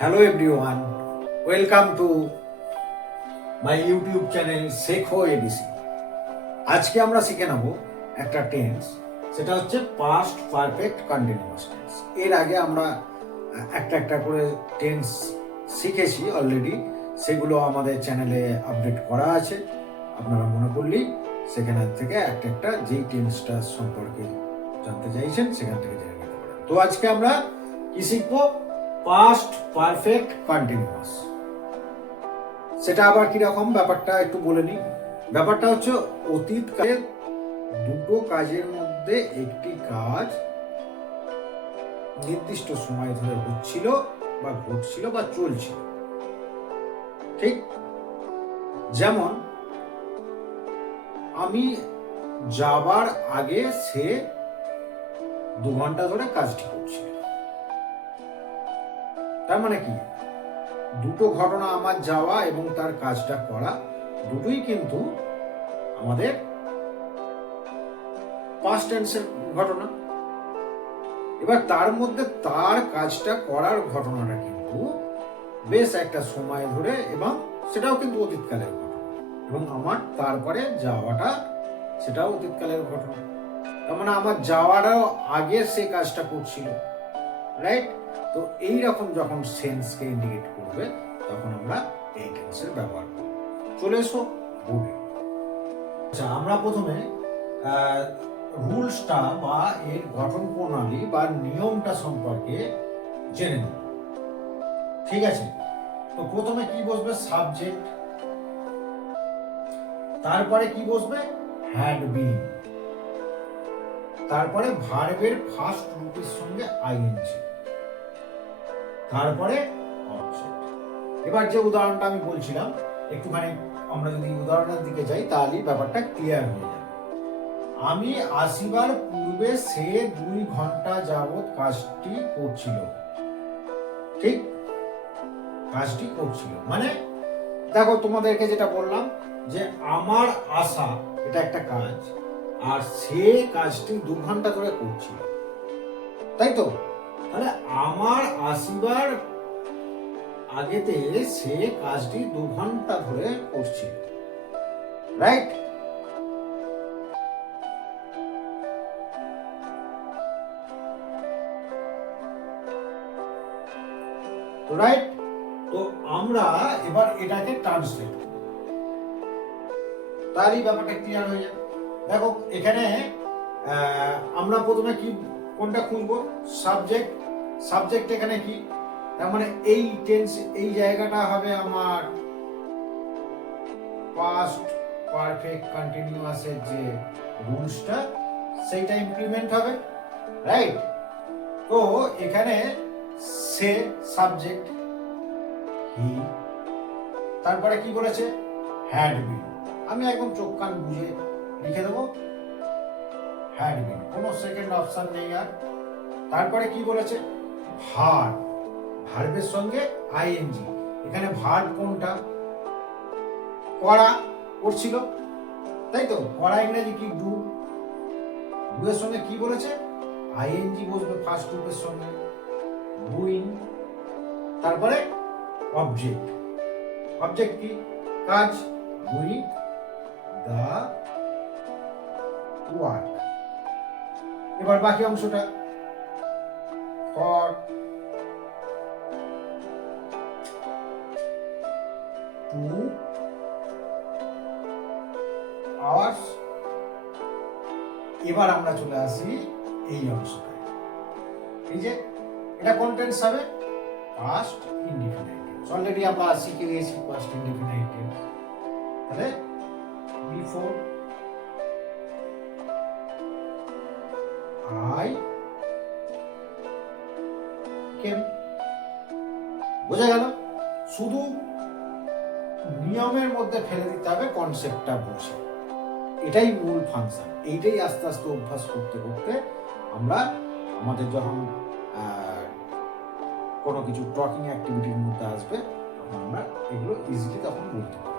Hello everyone, welcome to my YouTube channel শেখো ABC. আজকে আমরা শিখে নেব একটা টেন্স, সেটা হচ্ছে পাস্ট পারফেক্ট কন্টিনিউয়াস টেন্স। এর আগে আমরা একটা একটা করে টেন্স শিখেছি অলরেডি, সেগুলো আমাদের চ্যানেলে আপডেট করা আছে। আপনারা মনে করলেই সেখানে থেকে একটা একটা যেই টেন্সটা সম্পর্কে জানতে চাইছেন সেখান থেকে জেনে নিতে পারেন। তো আজকে আমরা কি শিখবো? Past perfect continuous. সেটা আবার কিরকম ব্যাপারটা একটু বলে নিই। ব্যাপারটা হচ্ছে অতীতকালে দুটো কাজের মধ্যে একটি কাজ নির্দিষ্ট সময় ধরে হচ্ছিল বা ঘটছিল বা চলছিল, ঠিক? যেমন আমি যাবার আগে সে 2 ঘন্টা ধরে কাজটি করছিল। তার মানে কি, দুটো ঘটনা, আমার যাওয়া এবং তার কাজটা করা, দুটোই কিন্তু আমাদের পাস্ট টেন্সের ঘটনা। এবার তার মধ্যে তার কাজটা করার ঘটনাটা কিন্তু বেশ একটা সময় ধরে, এবং সেটাও কিন্তু অতীতকালের ঘটনা, এবং আমার তারপরে যাওয়াটা সেটাও অতীতকালের ঘটনা। তার মানে আমার যাওয়ারও আগে সে কাজটা করছিল, রাইট? তো এইরকম যখন সেন্সকে ইন্ডিকেট করবে তখন আমরা এই টেন্সের ব্যবহার করব। চলে এসো বোর্ডে। আচ্ছা, আমরা প্রথমে রুলসটা বা এর গঠন প্রণালী বা নিয়মটা সম্পর্কে জেনে নেব, ঠিক আছে? তো প্রথমে কি বসবে? সাবজেক্ট। তারপরে কি বসবে? Had been. তারপরে ভার্বের ফার্স্ট রূপের সঙ্গে আইএনজি। তারপরে অবজেক্ট। এবার যে উদাহরণটা আমি বলছিলাম, একটুখানি আমরা যদি উদাহরণের দিকে যাই তাহলেই ব্যাপারটা ক্লিয়ার হয়ে যাবে। আমি আসিবার পূর্বে সে 2 ঘন্টা যাবৎ কাজটি করছিল, ঠিক? কাজটি করছিল মানে দেখো, তোমাদেরকে যেটা বললাম যে আমার আসা এটা একটা কাজ, আর সে কাজটি 2 ঘন্টা ধরে করছিল, তাই তো? তাহলে আমার আসিবার আগেতে সে কাজটি 2 ঘন্টা ধরে করছিল, রাইট? রাইট। তো আমরা এবার এটাকে ট্রান্সলেট করব, তারই ব্যাপারটা ক্লিয়ার হয়ে যাবে। দেখো এখানে আমরা প্রথমে কি কোনটা খুঁজবো? সাবজেক্ট। সাবজেক্ট এখানে কি? তার মানে এই টেন্স, এই জায়গাটা হবে আমার পাস্ট পারফেক্ট কন্টিনিউয়াসের যে রুলসটা সেইটা ইমপ্লিমেন্ট হবে, রাইট? তো এখানে সে সাবজেক্ট, হি, তারপরে কি বলেছে? Had been. আমি একদম চোখ কান বুঝে লিখে দেবো হ্যাড বিন, কোনো সেকেন্ড অপশন নেই আর। তারপরে কি বলেছে? ভার্ব। ভার্বের সঙ্গে আইএনজি। এখানে ভার্ব কোনটা? করা, করছিল, তাই তো? করা ইংরেজি কি? ডু। ডু এর সঙ্গে কি বলেছে? আইএনজি বসবে ফার্স্ট রূপের সঙ্গে, ডুইং। তারপরে অবজেক্ট। অবজেক্ট কি? কাজ, ডুইং দা ওয়ার্ক। এবার বাকি অংশটা ফর, টু আওয়ার্স। এবার আমরা চলে আসি এই অংশটায়। এই যে এটা কোন টেন্স হবে? Past indefinite tense. অলরেডি আমরা শিখে গেছি পাস্ট ইনডিফিনাইট টেন্স। তাহলে বিফোর আই কেম। বোঝা গেল? শুধু নিয়মের মধ্যে ফেলে দিতে হবে কনসেপ্টটা বুঝে, এটাই মূল ফাংশন। এইটাই আস্তে আস্তে অভ্যাস করতে করতে আমরা আমাদের যখন কোনো কিছু টকিং অ্যাক্টিভিটির মধ্যে আসবে তখন আমরা এগুলো ইজিলি তখন বলতে পারবো।